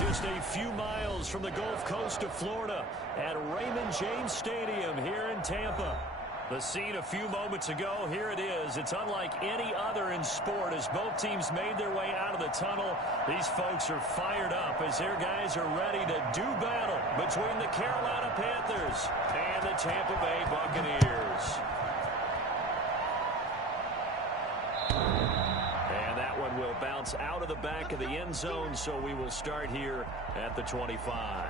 Just a few miles from the Gulf Coast of Florida at Raymond James Stadium here in Tampa. The scene a few moments ago, here it is. It's unlike any other in sport as both teams made their way out of the tunnel. These folks are fired up as their guys are ready to do battle between the Carolina Panthers and the Tampa Bay Buccaneers. And that one will bounce out of the back of the end zone, so we will start here at the 25.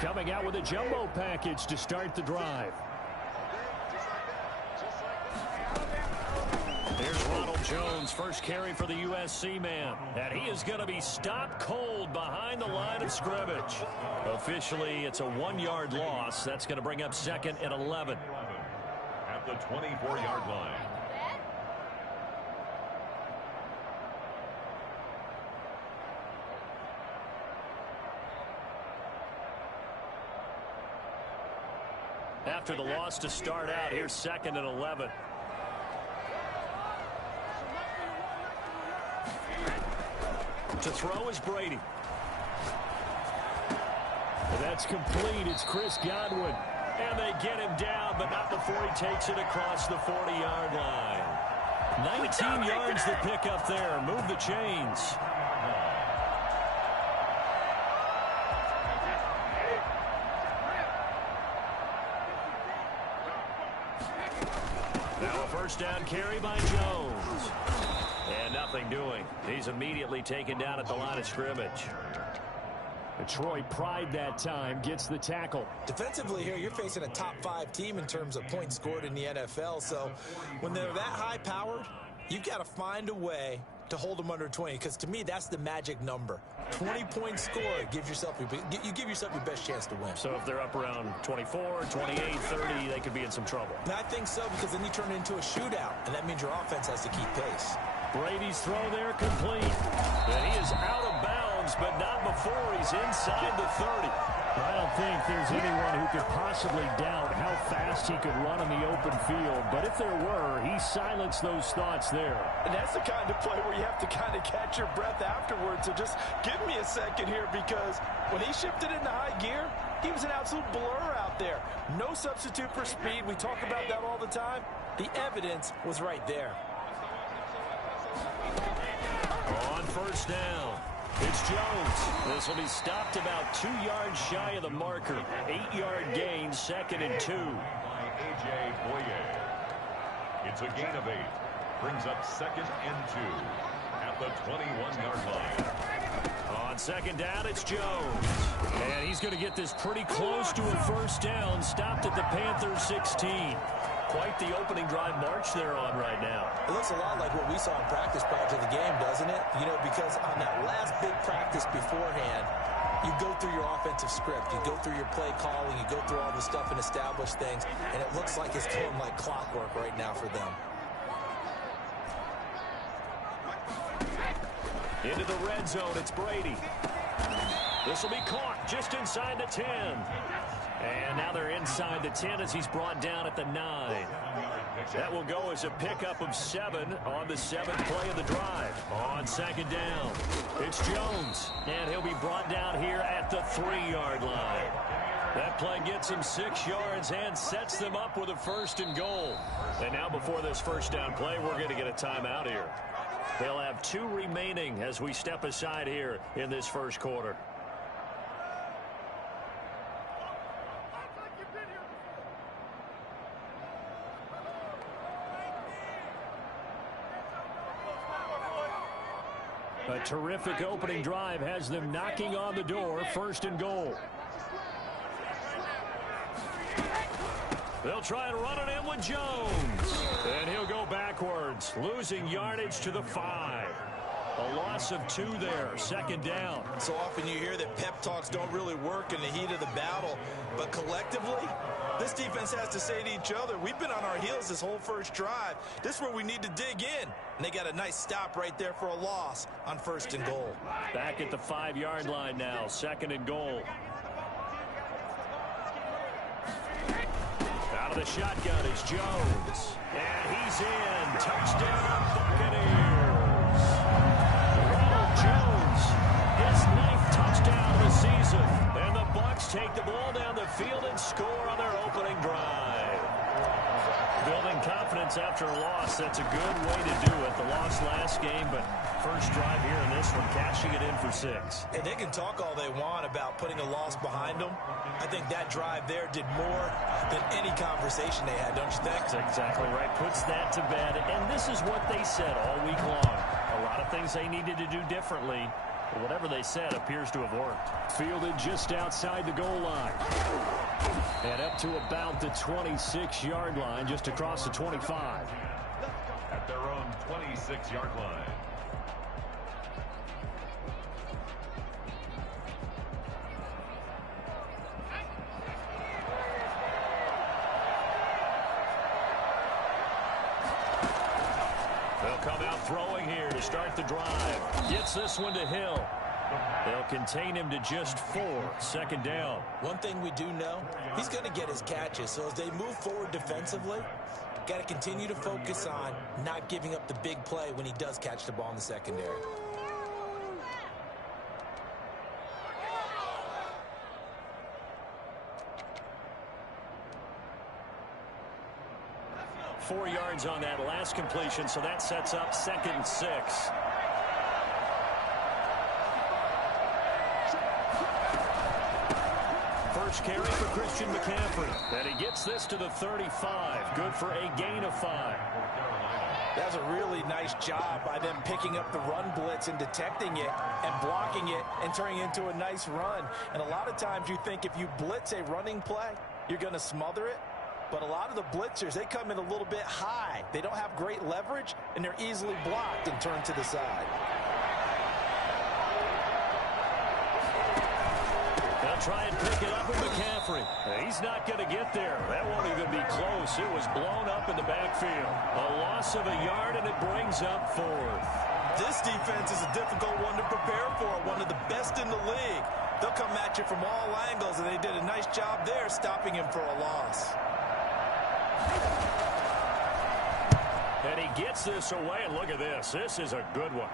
Coming out with a jumbo package to start the drive. Here's Ronald Jones, first carry for the USC man. And he is going to be stopped cold behind the line of scrimmage. Officially, it's a 1-yard loss. That's going to bring up 2nd and 11. At the 24-yard line. After the loss to start out, here's 2nd and 11. To throw is Brady. That's complete. It's Chris Godwin. And they get him down, but not before he takes it across the 40-yard line. 19 yards to pick up there. Move the chains. Now a first down carry by Jones. And nothing doing. He's immediately taken down at the line of scrimmage. Detroit pride that time, gets the tackle. Defensively here, you're facing a top 5 team in terms of points scored in the NFL. So when they're that high-powered, you've got to find a way to hold them under 20, because to me, that's the magic number. 20 points scored gives yourself you give yourself your best chance to win. So if they're up around 24, 28, 30, they could be in some trouble. And I think so, because then you turn it into a shootout, and that means your offense has to keep pace. Brady's throw there complete. And he is out of bounds, but not before he's inside the 30. I don't think there's anyone who could possibly doubt how fast he could run in the open field. But if there were, he silenced those thoughts there. And that's the kind of play where you have to kind of catch your breath afterwards. So just give me a second here, because when he shifted into high gear, he was an absolute blur out there. No substitute for speed. We talk about that all the time. The evidence was right there. On first down, it's Jones. This will be stopped about 2 yards shy of the marker. 8-yard gain, 2nd and 2. By A.J. Boye. It's a gain of 8. Brings up 2nd and 2 at the 21-yard line. On 2nd down, it's Jones. And he's going to get this pretty close to a first down. Stopped at the Panthers 16. Quite the opening drive march they're on right now. It looks a lot like what we saw in practice prior to the game, doesn't it? You know, because on that last big practice beforehand, you go through your offensive script, you go through your play calling, you go through all the stuff and establish things, and it looks like it's going like clockwork right now for them. Into the red zone, it's Brady. This will be caught just inside the 10. And now they're inside the 10 as he's brought down at the 9. That will go as a pickup of 7 on the 7th play of the drive. On 2nd down, it's Jones. And he'll be brought down here at the 3-yard line. That play gets him 6 yards and sets them up with a 1st and goal. And now before this first down play, we're going to get a timeout here. They'll have 2 remaining as we step aside here in this first quarter. A terrific opening drive has them knocking on the door. 1st and goal. They'll try and run it in with Jones. And he'll go backwards, losing yardage to the 5. A loss of 2 there, 2nd down. So often you hear that pep talks don't really work in the heat of the battle, but collectively, this defense has to say to each other, we've been on our heels this whole first drive. This is where we need to dig in. And they got a nice stop right there for a loss on 1st and goal. Back at the 5-yard line now, 2nd and goal. Out of the shotgun is Jones. And He's in. Touchdown, Buccaneers. Ronald Jones, his 9th touchdown of the season. And the Bucs take the ball down the field and score on their opening drive. Building confidence after a loss, that's a good way to do it. The loss last game, but first drive here in this one, cashing it in for 6. And they can talk all they want about putting a loss behind them. I think that drive there did more than any conversation they had, don't you think? That's exactly right. Puts that to bed. And this is what they said all week long. A lot of things they needed to do differently. But whatever they said appears to have worked. Fielded just outside the goal line. And up to about the 26-yard line, just across the 25. At their own 26-yard line. They'll come out throwing here to start the drive. Gets this one to Hill. They'll contain him to just 4. Second down. One thing we do know, he's going to get his catches. So as they move forward defensively, got to continue to focus on not giving up the big play when he does catch the ball in the secondary. Four yards on that last completion, so that sets up 2nd and 6. First carry for Christian McCaffrey. And he gets this to the 35. Good for a gain of 5. That's a really nice job by them picking up the run blitz and detecting it and blocking it and turning it into a nice run. And a lot of times you think if you blitz a running play, you're going to smother it. But a lot of the blitzers, they come in a little bit high. They don't have great leverage, and they're easily blocked and turned to the side. They'll try and pick it up with McCaffrey. He's not going to get there. That won't even be close. It was blown up in the backfield. A loss of a yard, and it brings up 4th. This defense is a difficult one to prepare for, one of the best in the league. They'll come at you from all angles, and they did a nice job there stopping him for a loss. And he gets this away, and look at this. This is a good one.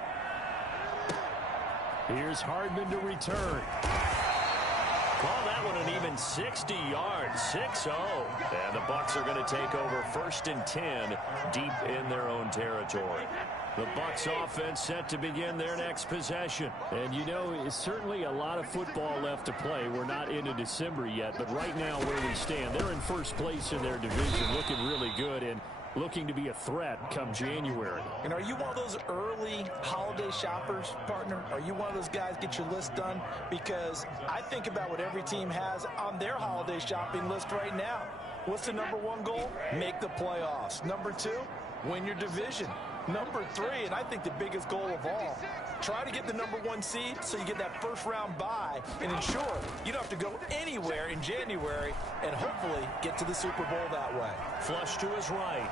Here's Hardman to return. Call that one an even 60 yards, 6-0. And the Bucs are going to take over 1st and 10 deep in their own territory. The Bucs offense set to begin their next possession. And you know, it's certainly a lot of football left to play. We're not into December yet, but right now where we stand, they're in first place in their division, looking really good and looking to be a threat come January. And are you one of those early holiday shoppers, partner? Are you one of those guys get your list done? Because I think about what every team has on their holiday shopping list right now. What's the #1 goal? Make the playoffs. #2, win your division. #3, and I think the biggest goal of all, try to get the #1 seed so you get that first-round bye and ensure you don't have to go anywhere in January and hopefully get to the Super Bowl that way. Flush to his right.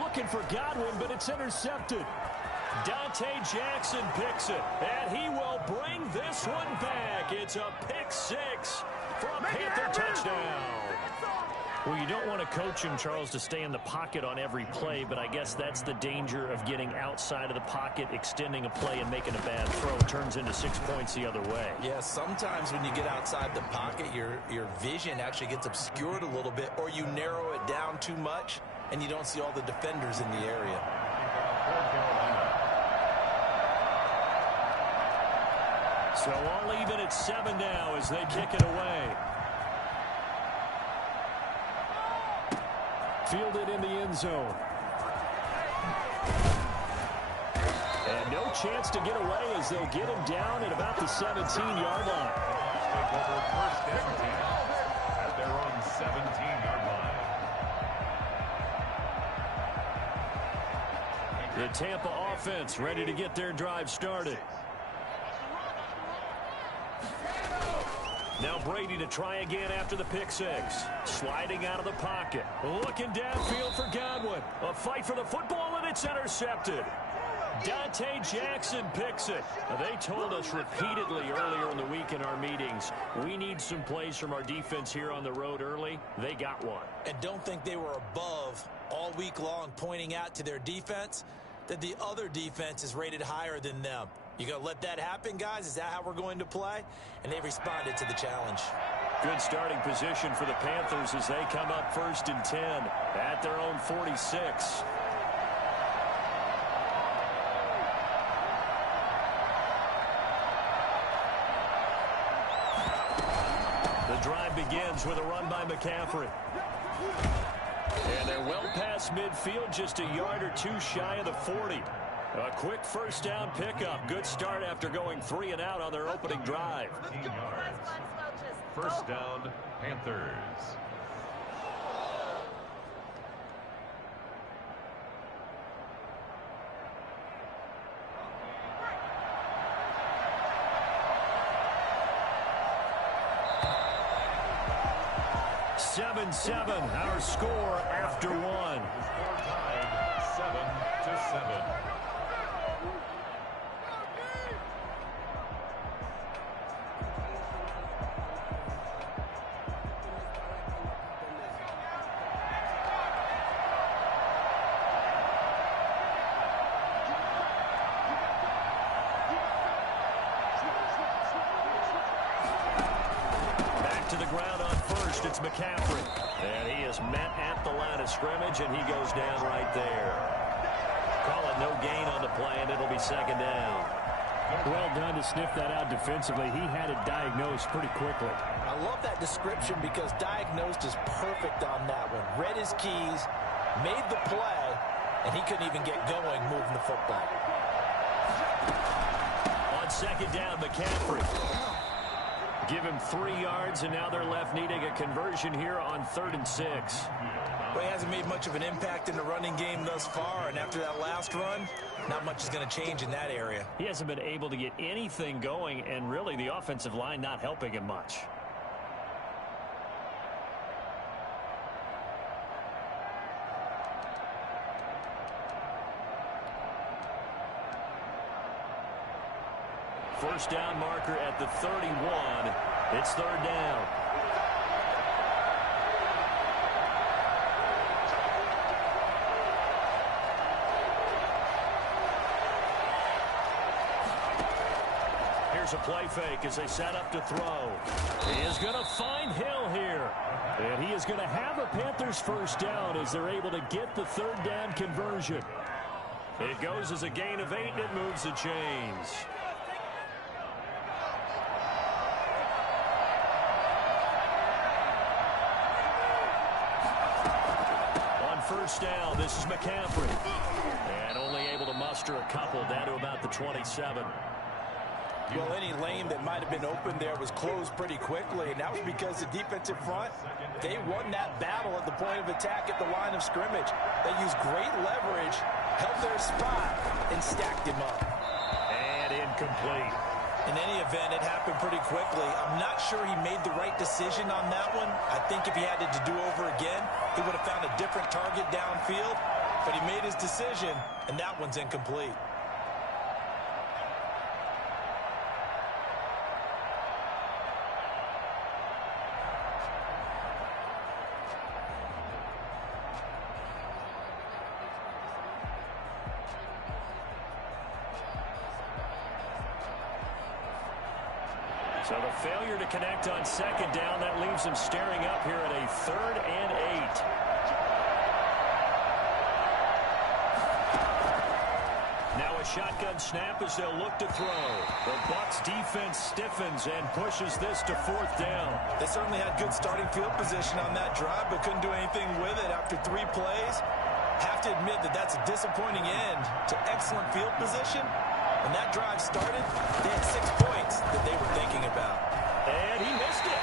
Looking for Godwin, but it's intercepted. Dante Jackson picks it, and he will bring this one back. It's a pick 6 for a Panther touchdown. Well, you don't want to coach him, Charles, to stay in the pocket on every play, but I guess that's the danger of getting outside of the pocket, extending a play, and making a bad throw. It turns into 6 points the other way. Yeah, sometimes when you get outside the pocket, your vision actually gets obscured a little bit, or you narrow it down too much, and you don't see all the defenders in the area. So all even at 7 now as they kick it away. Fielded in the end zone. And no chance to get away as they'll get him down at about the 17-yard line. Take over 1st and 10 at their own 17-yard line. The Tampa offense ready to get their drive started. Now Brady to try again after the pick 6. Sliding out of the pocket. Looking downfield for Godwin. A fight for the football, and it's intercepted. Dante Jackson picks it. They told us repeatedly earlier in the week in our meetings, we need some plays from our defense here on the road early. They got one. And don't think they were above all week long pointing out to their defense that the other defense is rated higher than them. You going to let that happen, guys? Is that how we're going to play? And they responded to the challenge. Good starting position for the Panthers as they come up 1st and 10 at their own 46. The drive begins with a run by McCaffrey. And they're well past midfield, just a yard or two shy of the 40. A quick first down pickup. Good start after going 3 and out on their opening drive. 15 yards. First down, Panthers. Seven, our score after one. Score tied 7-7. Back to the ground on first. It's McCaffrey. And he is met at the line of scrimmage, and he goes down right there. Call it no gain on the play, and it'll be second down. Well done to sniff that out defensively. He had it diagnosed pretty quickly. I love that description because diagnosed is perfect on that one. Read his keys, made the play, and he couldn't even get going moving the football. On second down, McCaffrey. Give him 3 yards, and now they're left needing a conversion here on 3rd and 6. Well, he hasn't made much of an impact in the running game thus far, and after that last run, not much is going to change in that area. He hasn't been able to get anything going, and really the offensive line not helping him much. First down marker at the 31. It's 3rd down. Here's a play fake as they set up to throw. He is going to find Hill here. And he is going to have a Panthers first down as they're able to get the 3rd down conversion. It goes as a gain of 8, and it moves the chains. First down, this is McCaffrey. And only able to muster a couple down to about the 27. Well, any lane that might have been open there was closed pretty quickly, and that was because the defensive front, they won that battle at the point of attack at the line of scrimmage. They used great leverage, held their spot, and stacked him up. And incomplete. In any event, it happened pretty quickly. I'm not sure he made the right decision on that one. I think if he had it to do over again, he would have found a different target downfield. But he made his decision, and that one's incomplete. So the failure to connect on second down, that leaves them staring up here at a 3rd and 8. Now a shotgun snap as they'll look to throw. The Bucs defense stiffens and pushes this to 4th down. They certainly had good starting field position on that drive, but couldn't do anything with it after 3 plays. Have to admit that that's a disappointing end to excellent field position. When that drive started, they had 6 points that they were thinking about. And he missed it.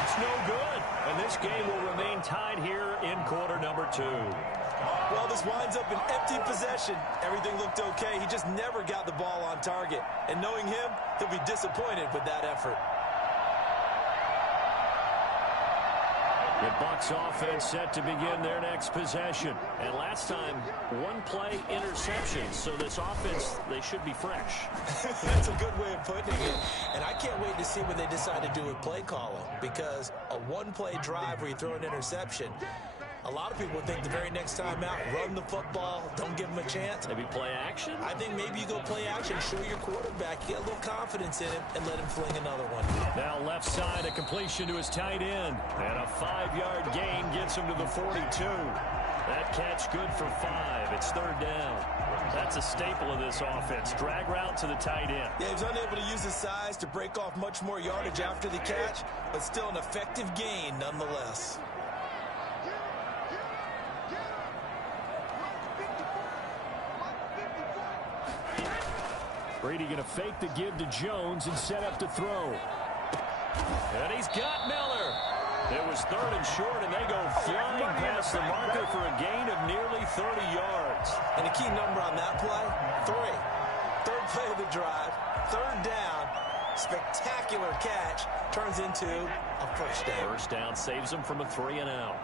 It's no good. And this game will remain tied here in quarter number 2. Well, this winds up an empty possession. Everything looked okay. He just never got the ball on target. And knowing him, he'll be disappointed with that effort. The Bucs offense set to begin their next possession. And last time, one play interception. So this offense, they should be fresh. That's a good way of putting it. And I can't wait to see what they decide to do with play calling. Because a one-play drive where you throw an interception, a lot of people think the very next time out, run the football, don't give them a chance. Maybe play action? I think maybe you go play action, show your quarterback, get a little confidence in him, and let him fling another one. Now left side, a completion to his tight end. And a 5-yard gain gets him to the 42. That catch good for 5. It's third down. That's a staple of this offense. Drag route to the tight end. Yeah, he was unable to use his size to break off much more yardage after the catch, but still an effective gain nonetheless. Brady going to fake the give to Jones and set up to throw. And he's got Miller. It was third and short, and they go flying past the marker for a gain of nearly 30 yards. And the key number on that play, 3. Third play of the drive, third down, spectacular catch, turns into a first down. First down saves him from a 3-and-out.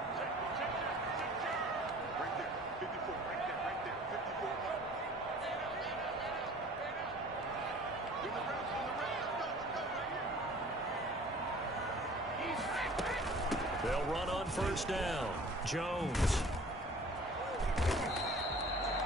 They'll run on first down. Jones.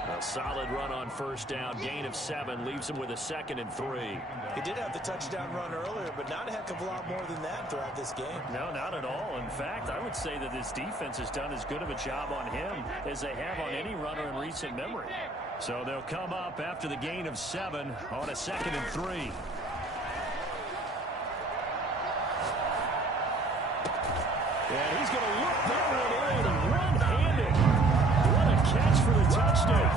A solid run on first down. Gain of 7 leaves him with a 2nd and 3. He did have the touchdown run earlier, but not a heck of a lot more than that throughout this game. No, not at all. In fact, I would say that this defense has done as good of a job on him as they have on any runner in recent memory. So they'll come up after the gain of 7 on a 2nd and 3. And he's going to look that one in one-handed. What a catch for the touchdown.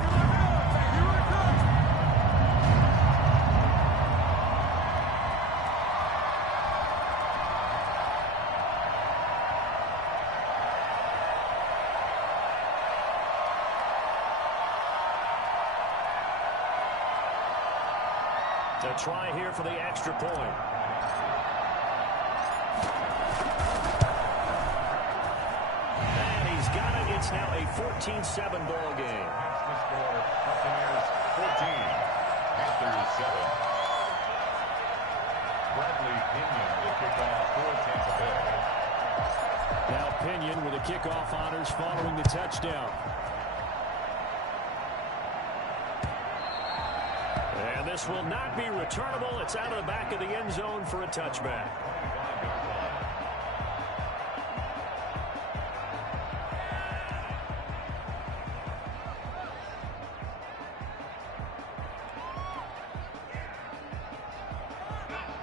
To try here for the extra point. It's now a 14-7 ball game. The score, Buccaneers 14, Panthers 7. Bradley Pinion will kick off for Tampa Bay. Now Pinion with the kickoff honors following the touchdown. And this will not be returnable. It's out of the back of the end zone for a touchback.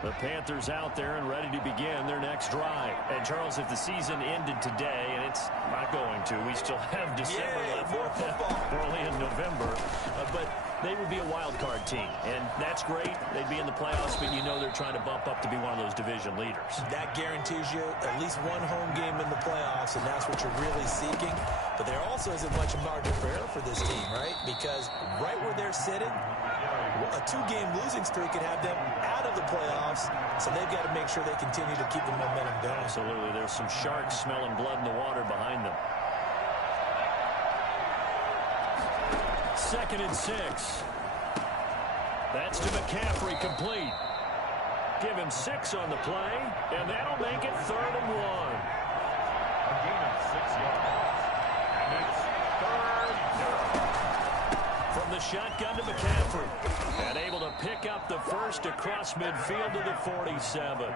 The Panthers out there and ready to begin their next drive. And, Charles, if the season ended today, and it's not going to, we still have December left. We're only in November. But they would be a wild card team. And that's great. They'd be in the playoffs, but you know they're trying to bump up to be one of those division leaders. That guarantees you at least one home game in the playoffs, and that's what you're really seeking. But there also isn't much margin for error for this team, right? Because right where they're sitting, a 2-game losing streak could have them out of the playoffs, so they've got to make sure they continue to keep the momentum going. Absolutely. There's some sharks smelling blood in the water behind them. 2nd and 6. That's to McCaffrey, complete. Give him 6 on the play, and that'll make it 3rd and 1. A gain of 6 yards. And it's 3rd down. From the shotgun to McCaffrey. And able to pick up the first across midfield to the 47.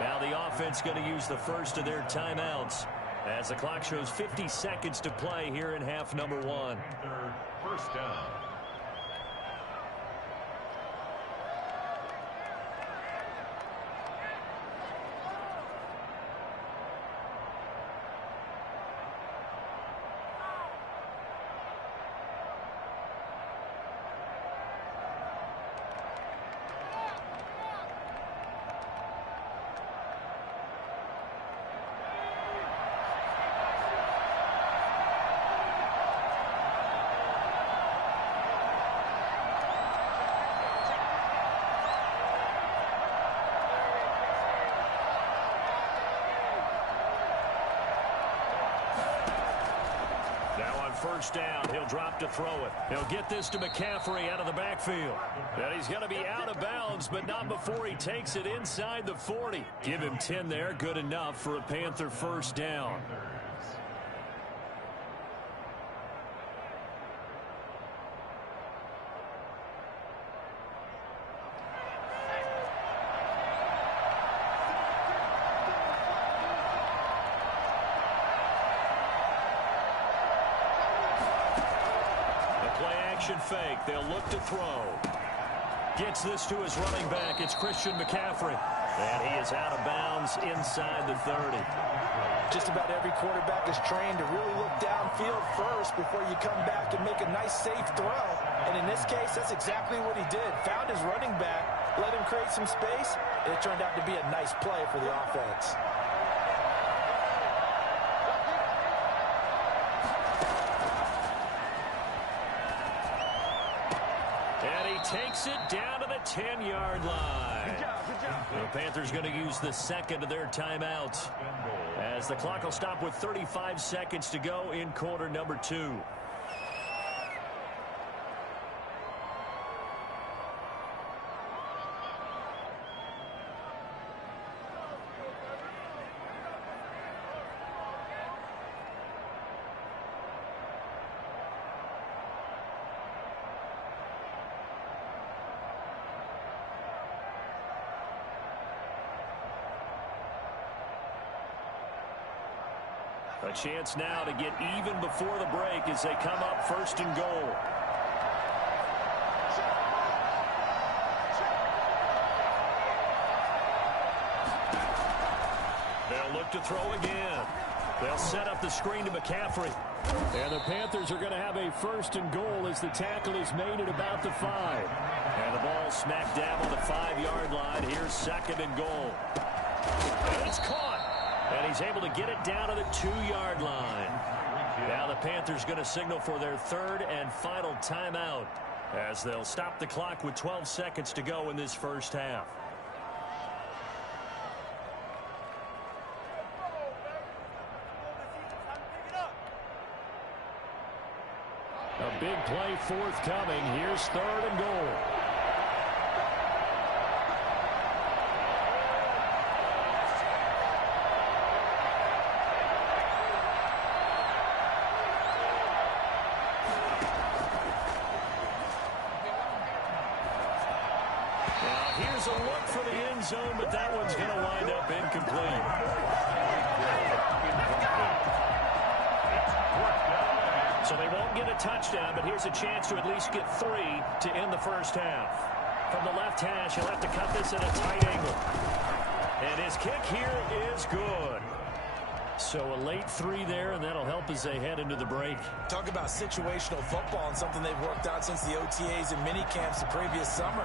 Now the offense going to use the first of their timeouts as the clock shows 50 seconds to play here in half number 1. First down. first down. He'll drop to throw it. He'll get this to McCaffrey out of the backfield. And he's going to be out of bounds, but not before he takes it inside the 40. Give him 10 there. Good enough for a Panther first down. Fake. They'll look to throw. Gets this to his running back. It's Christian McCaffrey. And he is out of bounds inside the 30. Just about every quarterback is trained to really look downfield first before you come back and make a nice, safe throw. And in this case, that's exactly what he did. Found his running back, let him create some space, and it turned out to be a nice play for the offense. Takes it down to the 10-yard line. The Panthers going to use the second of their timeouts as the clock will stop with 35 seconds to go in quarter number 2. A chance now to get even before the break as they come up first and goal. They'll look to throw again. They'll set up the screen to McCaffrey. And the Panthers are going to have a first and goal as the tackle is made at about the 5. And the ball smacked down on the 5-yard line. Here's second and goal. And it's caught. And he's able to get it down to the 2-yard line. Now the Panthers going to signal for their third and final timeout as they'll stop the clock with 12 seconds to go in this first half. A big play forthcoming. Here's third and goal. Here's a look for the end zone, but that one's going to wind up incomplete. So they won't get a touchdown, but here's a chance to at least get 3 to end the first half. From the left hash, he'll have to cut this at a tight angle. And his kick here is good. So a late 3 there, and that'll help as they head into the break. Talk about situational football and something they've worked out since the OTAs and mini camps the previous summer.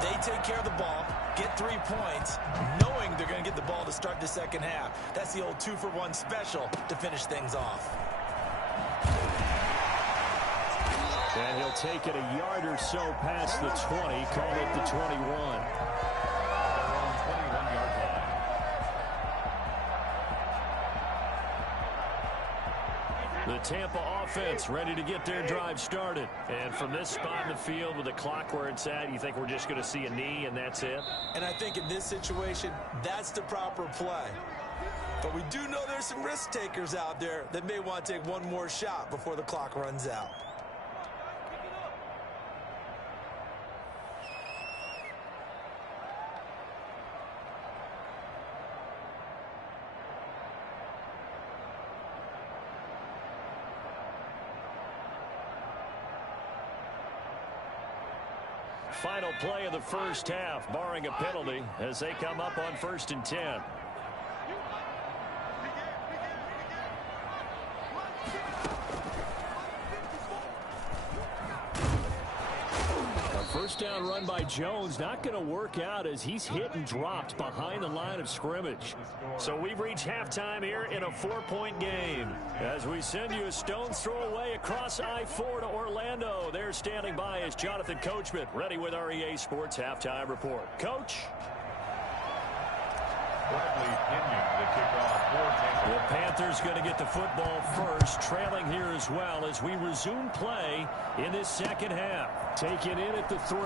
They take care of the ball, get 3 points, knowing they're going to get the ball to start the second half. That's the old 2-for-1 special to finish things off. And he'll take it a yard or so past the 20, call it the 21. The Tampa offense ready to get their drive started. And from this spot in the field with the clock where it's at, you think we're just going to see a knee and that's it? And I think in this situation, that's the proper play. But we do know there's some risk takers out there that may want to take one more shot before the clock runs out. Final play of the first half, barring a penalty, as they come up on 1st and 10. First down run by Jones, not going to work out as he's hit and dropped behind the line of scrimmage. So we've reached halftime here in a 4-point game. As we send you a stone's throw away across I-4 to Orlando. There standing by is Jonathan Coachman, ready with our EA Sports Halftime Report. Coach? Bradley Pinion, the kickoff for Tampa The Panthers going to get the football first, trailing here as well as we resume play in this second half. Taken in at the 3.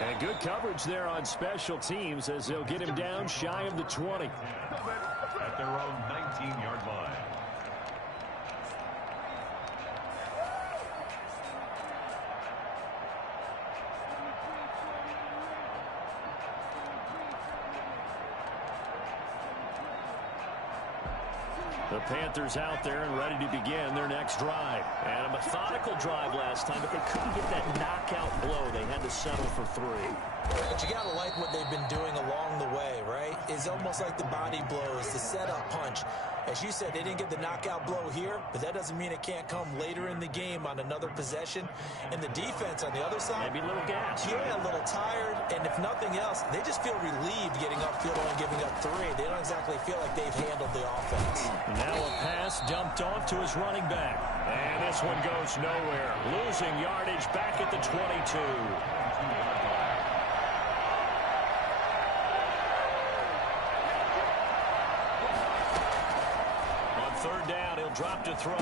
And good coverage there on special teams as they'll get him down shy of the 20. At their own 19-yard line. The Panthers out there and ready to begin their next drive. And a methodical drive last time, but they couldn't get that knockout blow. They had to settle for 3. But you got to like what they've been doing along the way, right? It's almost like the body blows, the setup punch. As you said, they didn't get the knockout blow here, but that doesn't mean it can't come later in the game on another possession. And the defense on the other side, maybe a little gas. Yeah, a little tired. And if nothing else, they just feel relieved getting upfield and giving up 3. They don't exactly feel like they've handled the offense. Now a pass dumped off to his running back. And this one goes nowhere. Losing yardage back at the 22. Third down, he'll drop to throw.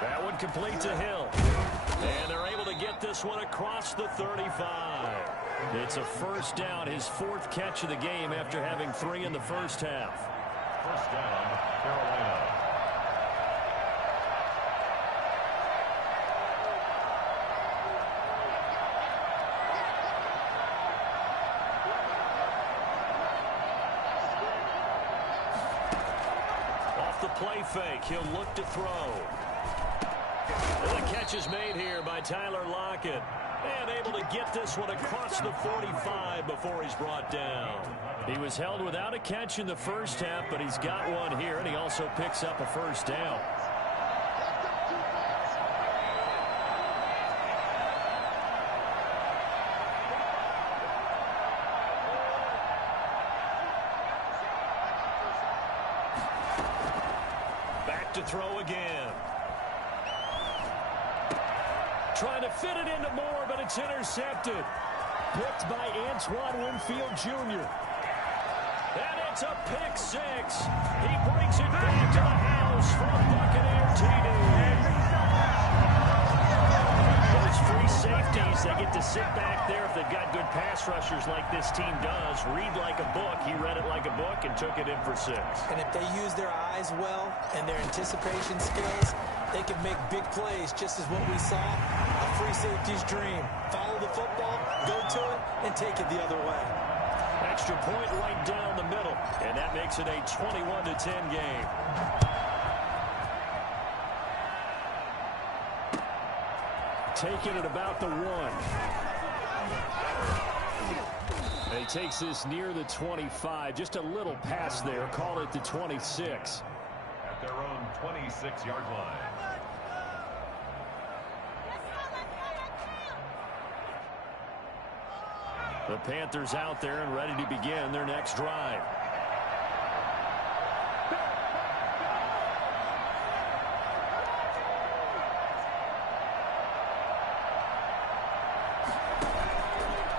That one complete to Hill. And they're able to get this one across the 35. It's a first down, his 4th catch of the game after having 3 in the first half. First down, Carolina. Play fake. He'll look to throw. And the catch is made here by Tyler Lockett. And able to get this one across the 45 before he's brought down. He was held without a catch in the first half, but he's got one here, and he also picks up a first down. To throw again. Trying to fit it into Moore, but it's intercepted. Picked by Antoine Winfield Jr. And it's a pick 6. He brings it back to the house for a Buccaneer TD. Those free safeties, they get to sit back there if they've got good pass rushers like this team does. Read like a book. He read it like a book and took it in for 6. And if they use their eyes well and their anticipation skills, they can make big plays, just as what we saw, a free safety's dream. Follow the football, go to it, and take it the other way. Extra point right down the middle, and that makes it a 21-10 game. Taking it about the 1. And he takes this near the 25. Just a little pass there. Call it the 26. At their own 26-yard line. The Panthers out there and ready to begin their next drive.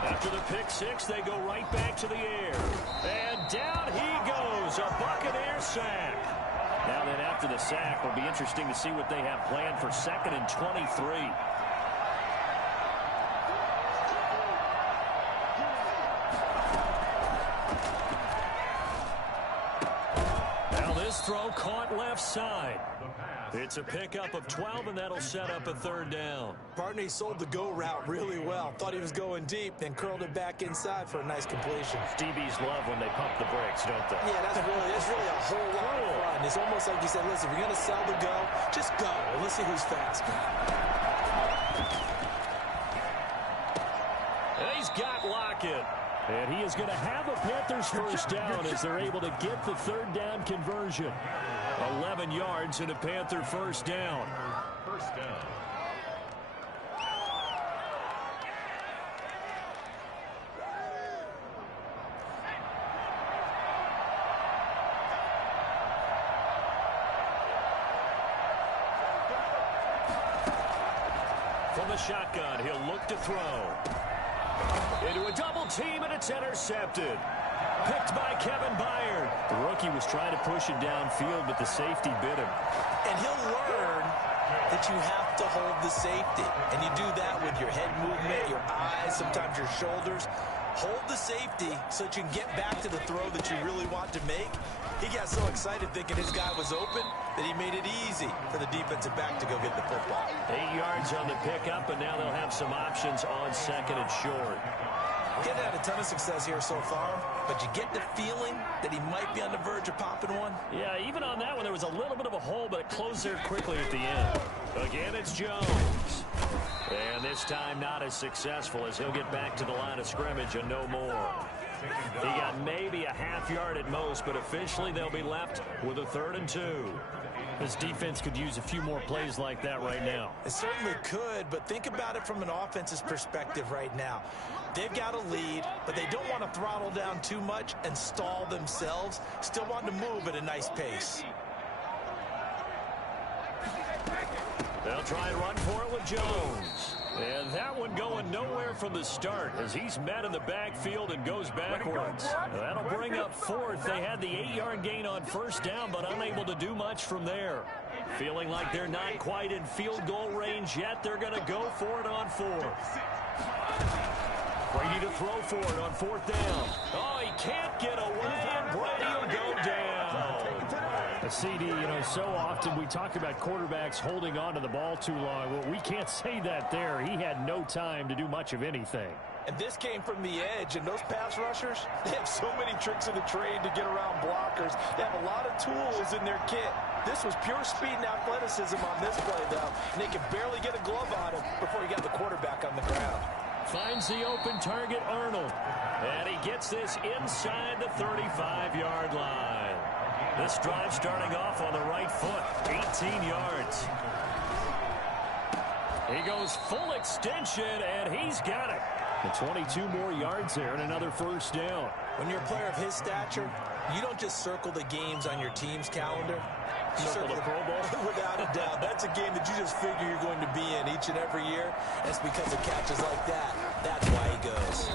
After the pick 6, they go right back to the air. And down he goes, a Buccaneer sack. Now then, after the sack, it'll be interesting to see what they have planned for 2nd and 23. Now this throw caught left side. It's a pickup of 12, and that'll set up a 3rd down. Partner, he sold the go route really well. Thought he was going deep, then curled it back inside for a nice completion. DBs love when they pump the brakes, don't they? Yeah, that's really a whole lot of fun. It's almost like you said, listen, if you're going to sell the go, just go. And let's see who's faster. And he's got Lockett. And he is going to have a Panthers first down as they're able to get the 3rd down conversion. 11 yards and a Panther first down. First down. From the shotgun, he'll look to throw. Into a double team, and it's intercepted. Picked by Kevin Byard. The rookie was trying to push it downfield, but the safety bit him. And he'll learn that you have to hold the safety. And you do that with your head movement, your eyes, sometimes your shoulders. Hold the safety so that you can get back to the throw that you really want to make. He got so excited thinking his guy was open that he made it easy for the defensive back to go get the football. 8 yards on the pickup, and now they'll have some options on second and short. He hasn't had a ton of success here so far, but you get the feeling that he might be on the verge of popping one. Yeah, even on that one, there was a little bit of a hole, but it closed there quickly at the end. Again, it's Jones. And this time not as successful as he'll get back to the line of scrimmage and no more. He got maybe a half yard at most, but officially they'll be left with a 3rd and 2. This defense could use a few more plays like that right now. It certainly could, but think about it from an offense's perspective right now. They've got a lead, but they don't want to throttle down too much and stall themselves. Still want to move at a nice pace. They'll try and run for it with Jones. And that one going nowhere from the start as he's met in the backfield and goes backwards. That'll bring up 4th. They had the 8-yard gain on 1st down, but unable to do much from there. Feeling like they're not quite in field goal range yet. They're going to go for it on 4th. Brady to throw for it on 4th down. Oh, he can't get away, and Brady will go down. A CD, so often we talk about quarterbacks holding on to the ball too long. Well, we can't say that there. He had no time to do much of anything. And this came from the edge, and those pass rushers, they have so many tricks in the trade to get around blockers. They have a lot of tools in their kit. This was pure speed and athleticism on this play, though. And they could barely get a glove on him before he got the quarterback on the ground. Finds the open target, Arnold. And he gets this inside the 35-yard line. This drive starting off on the right foot, 18 yards. He goes full extension, and he's got it. And 22 more yards there and another 1st down. When you're a player of his stature, you don't just circle the games on your team's calendar. You circle the Pro Bowl? Without a doubt. That's a game that you just figure you're going to be in each and every year. That's because of catches like that. That's why he goes.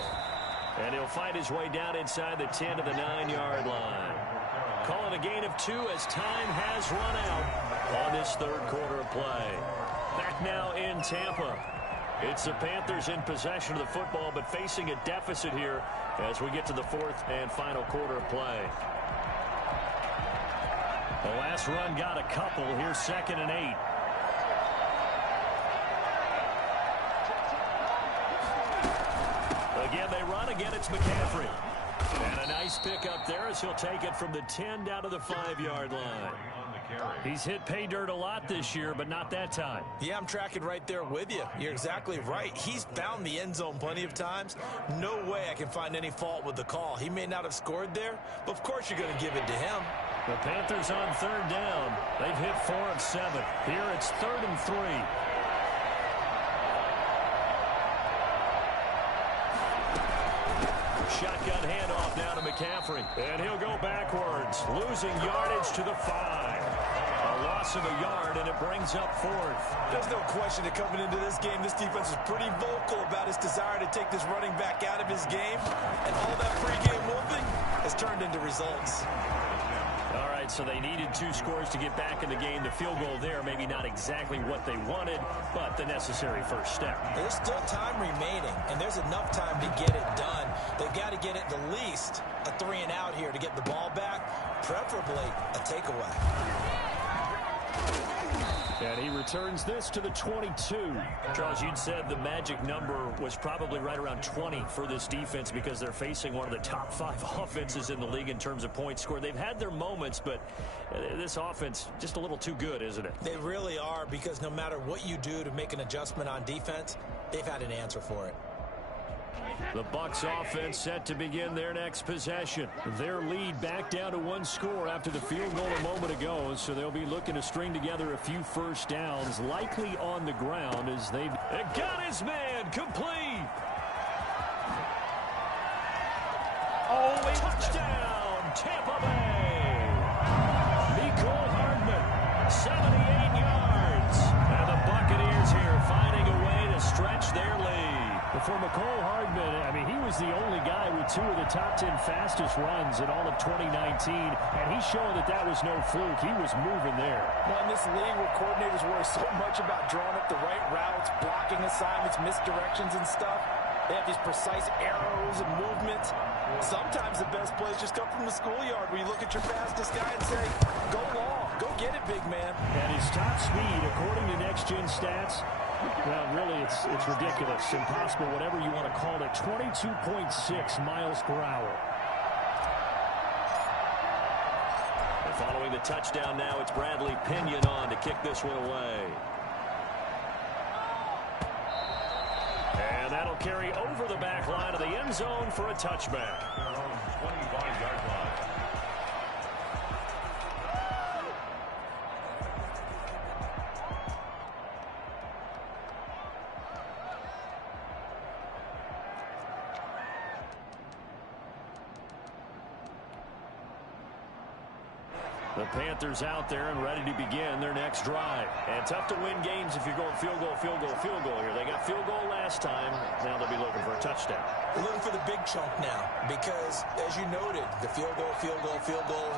And he'll find his way down inside the 10 to the 9-yard line. Call it a gain of 2 as time has run out on this 3rd quarter of play. Back now in Tampa. It's the Panthers in possession of the football, but facing a deficit here as we get to the 4th and final quarter of play. The last run got a couple. Here's 2nd and 8. Again, they run. Again, it's McCaffrey. And a nice pickup there as he'll take it from the 10 down to the 5-yard line. He's hit pay dirt a lot this year, but not that time. Yeah, I'm tracking right there with you. You're exactly right. He's found the end zone plenty of times. No way I can find any fault with the call. He may not have scored there, but of course you're going to give it to him. The Panthers on 3rd down. They've hit 4 of 7. Here it's 3rd and 3. Shotgun handoff now to McCaffrey. And he'll go backwards, losing yardage to the 5. A loss of a yard, and it brings up 4th. There's no question that coming into this game, this defense is pretty vocal about its desire to take this running back out of his game. And all that pregame wolfing has turned into results. All right, so they needed 2 scores to get back in the game. The field goal there, maybe not exactly what they wanted, but the necessary first step. There's still time remaining, and there's enough time to get it done. They've got to get it the least a 3 and out here to get the ball back, preferably a takeaway. And he returns this to the 22. Charles, you'd said the magic number was probably right around 20 for this defense because they're facing one of the top 5 offenses in the league in terms of points scored. They've had their moments, but this offense just a little too good, isn't it? They really are, because no matter what you do to make an adjustment on defense, they've had an answer for it. The Bucs offense set to begin their next possession. Their lead back down to 1 score after the field goal a moment ago, so they'll be looking to string together a few first downs, likely on the ground as they got his man complete. Oh, touchdown, Tampa Bay. Mecole Hardman, 78 yards. And the Buccaneers here finding a way to stretch their lead. For Mecole Hardman, I mean, he was was the only guy with 2 of the top 10 fastest runs in all of 2019, and he's showing that that was no fluke. He was moving there. Well, in this league where coordinators worry so much about drawing up the right routes, blocking assignments, misdirections and stuff, they have these precise arrows and movements. Sometimes the best plays just come from the schoolyard where you look at your fastest guy and say, go long, go get it, big man. And his top speed, according to Next Gen Stats, well, really, it's ridiculous, impossible, whatever you want to call it, 22.6 miles per hour. And following the touchdown now, it's Bradley Pinion on to kick this one away. And that'll carry over the back line of the end zone for a touchback. Their own 25-yard line. The Panthers out there and ready to begin their next drive. And tough to win games if you're going field goal, field goal, field goal here. They got field goal last time. Now they'll be looking for a touchdown. They're looking for the big chunk now because, as you noted, the field goal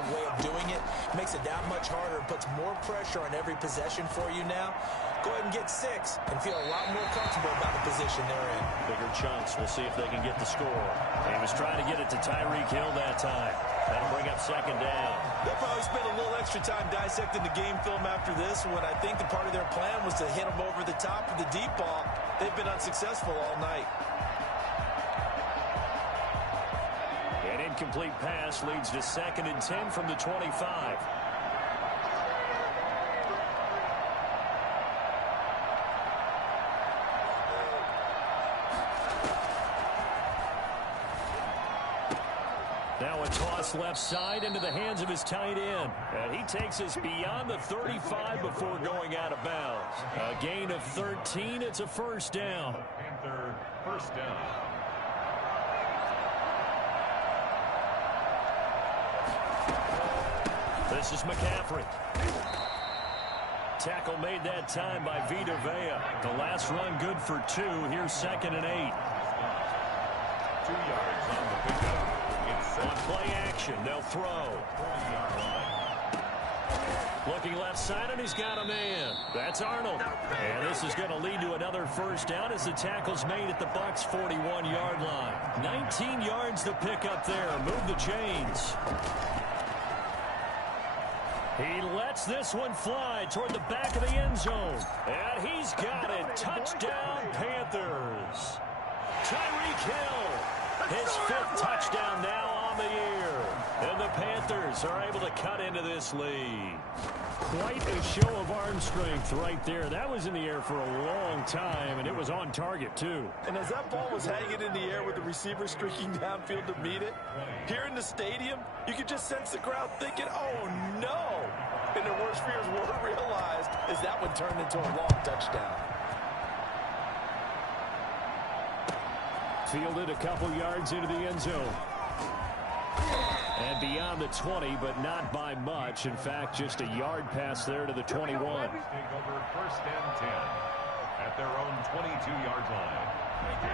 way of doing it makes it that much harder and puts more pressure on every possession for you now. Go ahead and get 6 and feel a lot more comfortable about the position they're in. Bigger chunks. We'll see if they can get the score. He was trying to get it to Tyreek Hill that time. That'll bring up second down. They'll probably spend a little extra time dissecting the game film after this when I think the part of their plan was to hit them over the top of the deep ball. They've been unsuccessful all night. An incomplete pass leads to 2nd and 10 from the 25. Now a toss left side into the hands of his tight end. And he takes us beyond the 35 before going out of bounds. A gain of 13. It's a first down. Panther first down. This is McCaffrey. Tackle made that time by Vita Vea. The last run good for 2. Here's 2nd and 8. 2 yards on the pickup. On play action, they'll throw. Looking left side, and he's got a man. That's Arnold. And this is going to lead to another first down as the tackle's made at the Bucs' 41-yard line. 19 yards to pick up there. Move the chains. He lets this one fly toward the back of the end zone. And he's got it. Touchdown, Panthers. Tyreek Hill, his 5th touchdown now on the year. And the Panthers are able to cut into this lead. Quite a show of arm strength right there. That was in the air for a long time, and it was on target, too. And as that ball was hanging in the air with the receiver streaking downfield to meet it, here in the stadium, you could just sense the crowd thinking, oh, no. And their worst fears weren't realized as that one turned into a long touchdown. Fielded a couple yards into the end zone. And beyond the 20, but not by much. In fact, just a yard pass there to the 21. Take over first and 10 at their own 22-yard line.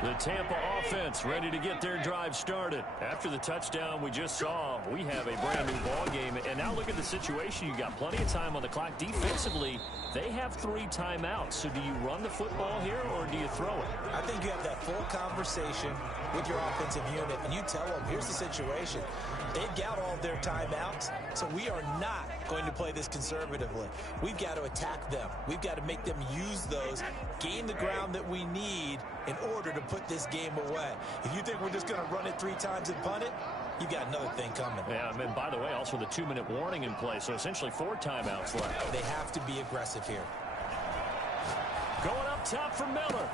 The Tampa offense ready to get their drive started. After the touchdown we just saw, we have a brand new ball game. And now look at the situation. You got plenty of time on the clock. Defensively, they have 3 timeouts. So do you run the football here or do you throw it? I think you have that full conversation with your offensive unit, and you tell them, here's the situation. They've got all their timeouts, so we are not going to play this conservatively. We've got to attack them. We've got to make them use those, gain the ground that we need in order to put this game away. If you think we're just going to run it 3 times and punt it, you've got another thing coming. Yeah, and by the way, also the 2-minute warning in play, so essentially 4 timeouts left. They have to be aggressive here. Going up top for Miller.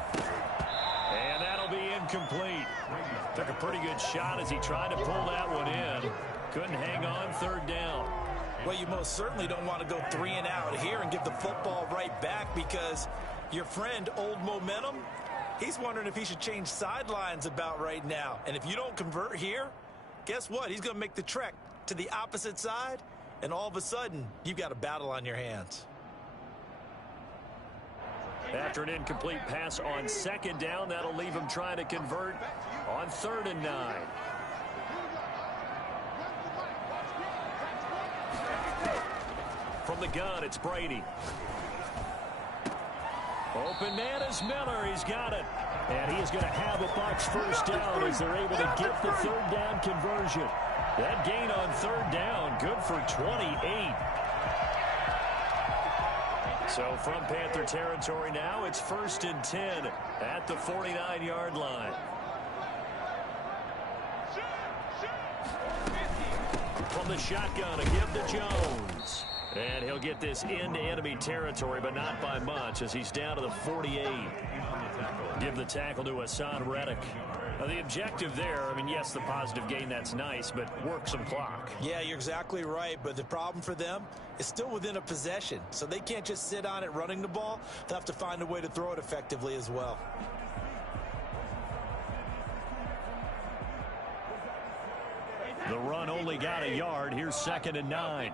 And that'll be incomplete. Took a pretty good shot as he tried to pull that one in. Couldn't hang on, 3rd down. Well, you most certainly don't want to go 3 and out here and give the football right back because your friend, Old Momentum, he's wondering if he should change sidelines about right now. And if you don't convert here, guess what? He's going to make the trek to the opposite side, and all of a sudden, you've got a battle on your hands. After an incomplete pass on 2nd down, that'll leave him trying to convert On 3rd and 9. From the gun, it's Brady. Open man is Miller. He's got it. And he is going to have a Bucs first down as they're able to get the 3rd down conversion. That gain on 3rd down, good for 28. So from Panther territory now, it's 1st and 10 at the 49-yard line. From the shotgun, a give to Jones. And he'll get this into enemy territory, but not by much, as he's down to the 48. Give the tackle to Hassan Reddick. The objective there, I mean, yes, the positive gain, that's nice, but work some clock. Yeah, you're exactly right, but the problem for them is still within a possession, so they can't just sit on it running the ball. They'll have to find a way to throw it effectively as well. The run only got a yard. Here's 2nd and 9.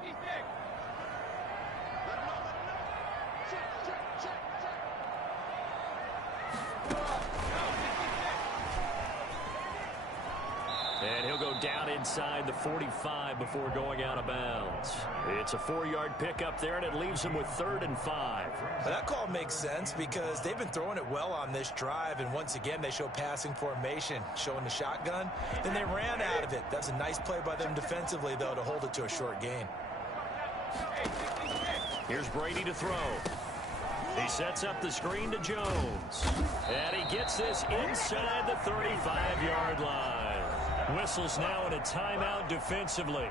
And he'll go down inside the 45 before going out of bounds. It's a 4-yard pickup there, and it leaves him with 3rd and 5. Well, that call makes sense because they've been throwing it well on this drive, and once again, they show passing formation, showing the shotgun. Then they ran out of it. That's a nice play by them defensively, though, to hold it to a short gain. Here's Brady to throw. He sets up the screen to Jones. And he gets this inside the 35-yard line. Whistles now in a timeout defensively.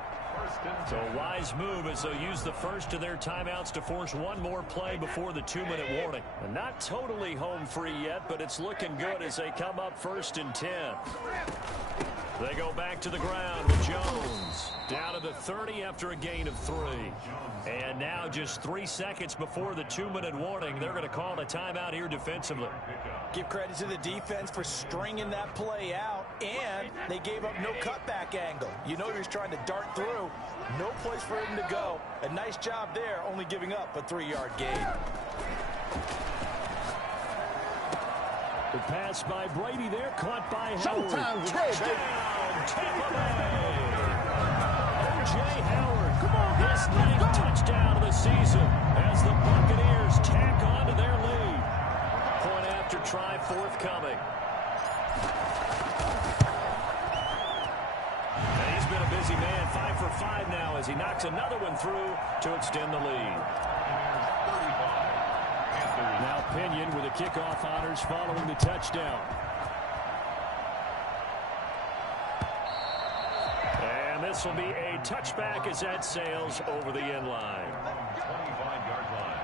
So a wise move as they'll use the first of their timeouts to force one more play before the 2-minute warning. And not totally home free yet, but it's looking good as they come up 1st and 10. They go back to the ground with Jones. Down to the 30 after a gain of 3. And now just 3 seconds before the 2-minute warning, they're going to call a timeout here defensively. Give credit to the defense for stringing that play out, and they gave up no cutback angle. You know he was trying to dart through. No place for him to go. A nice job there, only giving up a 3-yard gain. The pass by Brady there, caught by Howard. Touchdown, Tampa Bay. O.J. Howard, his 9th touchdown of the season as the Buccaneers tack on to their lead. Point after try forthcoming. And he's been a busy man, 5 for 5 now as he knocks another one through to extend the lead. Now Pinion with the kickoff honors following the touchdown. And this will be a touchback as that sails over the end line. 25-yard line.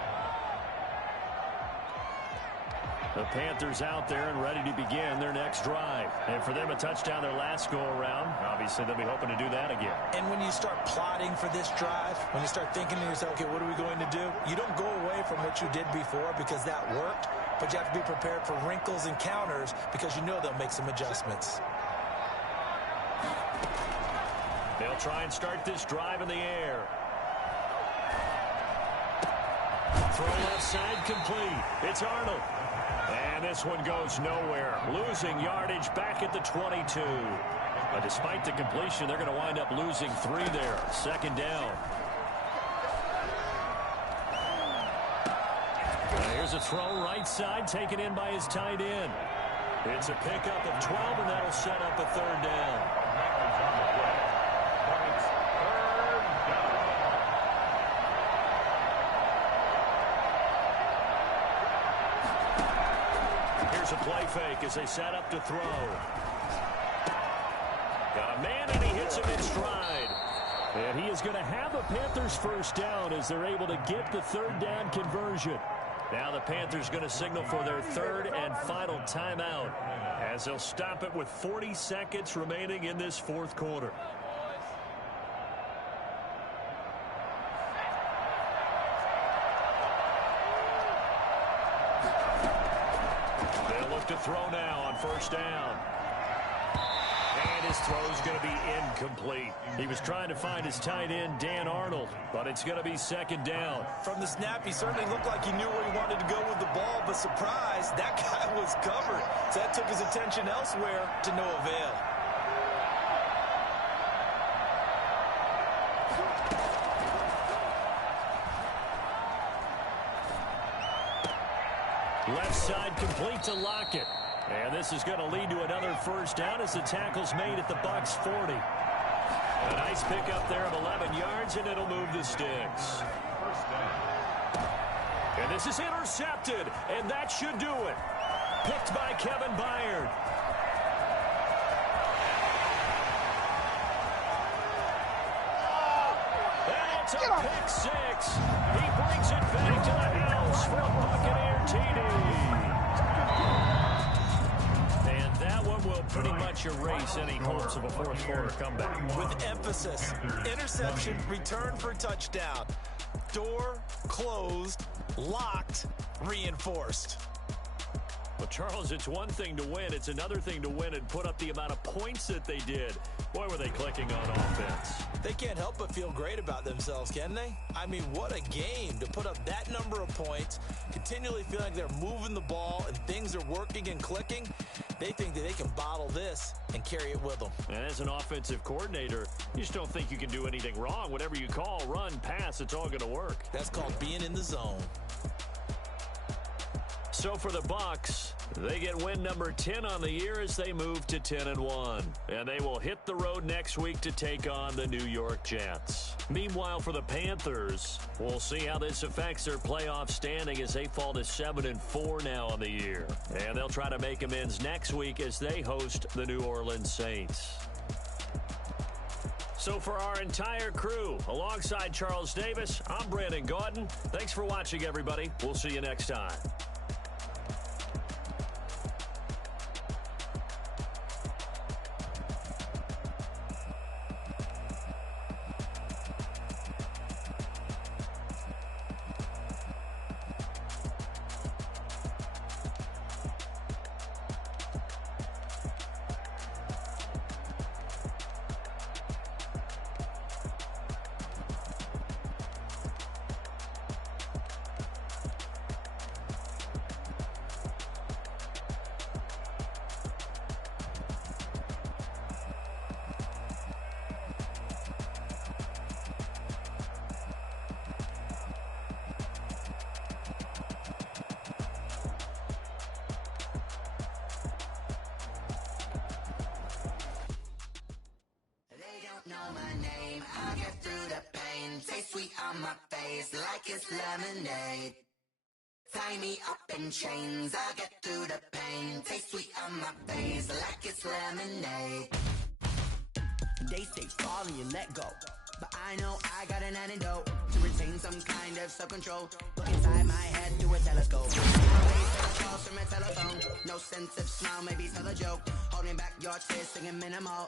The Panthers out there and ready to begin their next drive. And for them, a touchdown their last go-around. Obviously, they'll be hoping to do that again. And when you start plotting for this drive, when you start thinking to yourself, okay, what are we going to do? You don't go away from what you did before because that worked, but you have to be prepared for wrinkles and counters because you know they'll make some adjustments. They'll try and start this drive in the air. Throw left side complete. It's Arnold. And this one goes nowhere. Losing yardage back at the 22. But despite the completion, they're going to wind up losing 3 there. 2nd down. Here's a throw right side taken in by his tight end. It's a pickup of 12, and that'll set up a 3rd down. Here's a play fake as they set up to throw. Got a man, and he hits him in stride. And he is going to have a Panthers first down as they're able to get the 3rd down conversion. Now the Panthers going to signal for their 3rd and final timeout as they'll stop it with 40 seconds remaining in this 4th quarter. They'll look to throw now on 1st down. And And his throw's going to be incomplete. He was trying to find his tight end, Dan Arnold, but it's going to be second down. From the snap, he certainly looked like he knew where he wanted to go with the ball, but surprise, that guy was covered. So that took his attention elsewhere to no avail. Left side complete to Lockett. And this is going to lead to another first down as the tackle's made at the Bucs 40. A nice pickup there of 11 yards, and it'll move the sticks. And this is intercepted, and that should do it. Picked by Kevin Byard. And it's a pick six. He brings it back to the house for a Buccaneer TD. And that one will pretty much erase any hopes of a fourth quarter comeback. With emphasis, interception, return for touchdown. Door closed, locked, reinforced. Well, Charles, it's one thing to win. It's another thing to win and put up the amount of points that they did. Boy, were they clicking on offense. They can't help but feel great about themselves, can they? I mean, what a game to put up that number of points, continually feel like they're moving the ball and things are working and clicking. They think that they can bottle this and carry it with them. And as an offensive coordinator, you just don't think you can do anything wrong. Whatever you call, run, pass, it's all going to work. That's called being in the zone. So for the Bucs, they get win number 10 on the year as they move to 10-1. And they will hit the road next week to take on the New York Jets. Meanwhile, for the Panthers, we'll see how this affects their playoff standing as they fall to 7-4 now on the year. And they'll try to make amends next week as they host the New Orleans Saints. So for our entire crew, alongside Charles Davis, I'm Brandon Gaudin. Thanks for watching, everybody. We'll see you next time. Know my name, I'll get through the pain. Taste sweet on my face like it's lemonade. Tie me up in chains, I'll get through the pain. Taste sweet on my face like it's lemonade. They say fall and you let go, but I know I got an antidote to retain some kind of self-control. Look inside my head through a telescope. Calls from a telephone, no sense of smile, maybe tell a joke. Holding back your tears, singing minimal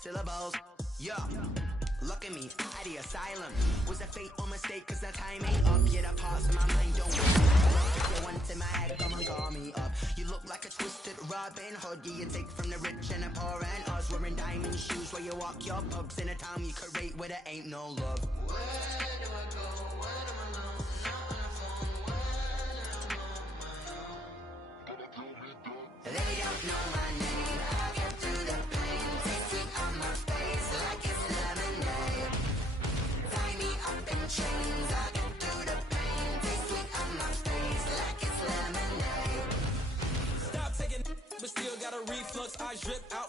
syllables. Yeah, look at me, at the asylum. Was a fate or mistake, cause the time ain't up. Yeah, the parts of my mind don't work. If you want in my head, come and call me up. You look like a twisted Robin Hood. Yeah, you take from the rich and the poor and us. Wearing diamond shoes where you walk your pugs in a town you create where there ain't no love. Where do I go? When I'm alone? Not on the phone. When I'm on my own. They don't know my name. I'll get through the pain. Taste sweet on my face like it's lemonade. Tie me up in chains. I'll get through the pain. Taste sweet on my face like it's lemonade. Stop taking, but still got a reflux. I drip out.